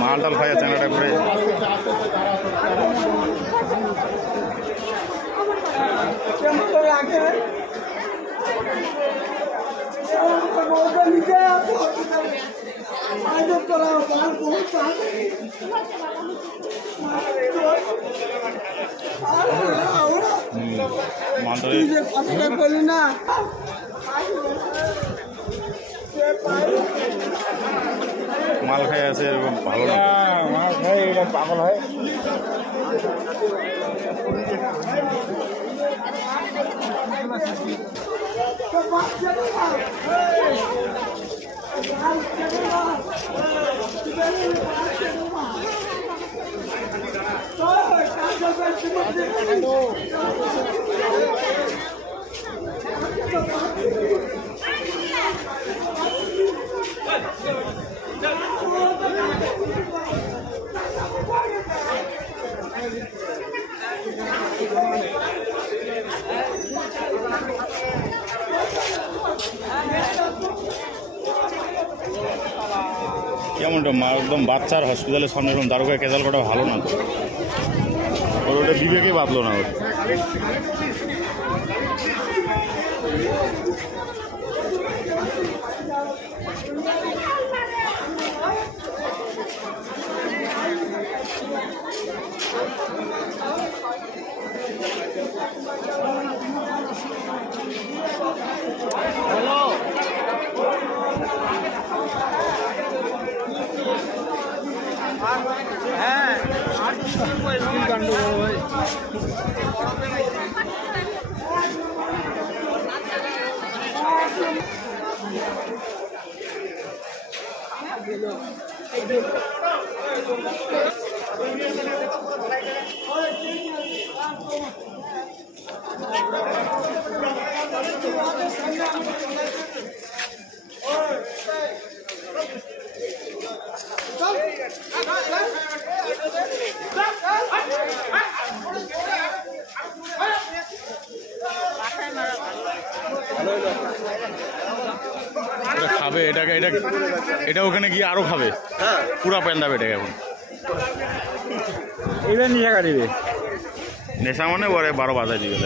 মালটাল খাইয়া চ্যাংড়াটা করে মাল খাই আছে এরকম ভালো না মাল খাই এটা পাগল হয় কেমনটা একদম বাচ্চার হসপিটালের সামনে এরকম দারোগায় কেজাল করা ভালো না তো ওর ওটা বিবেকেই বাঁধলো না ওর খাবে এটাকে এটা ওখানে গিয়ে আরো খাবে পুরা প্যান্ডাবে এটাকে এখন এবার নিয়ে দিবে নেশা মানে 12 বাজায় দিবে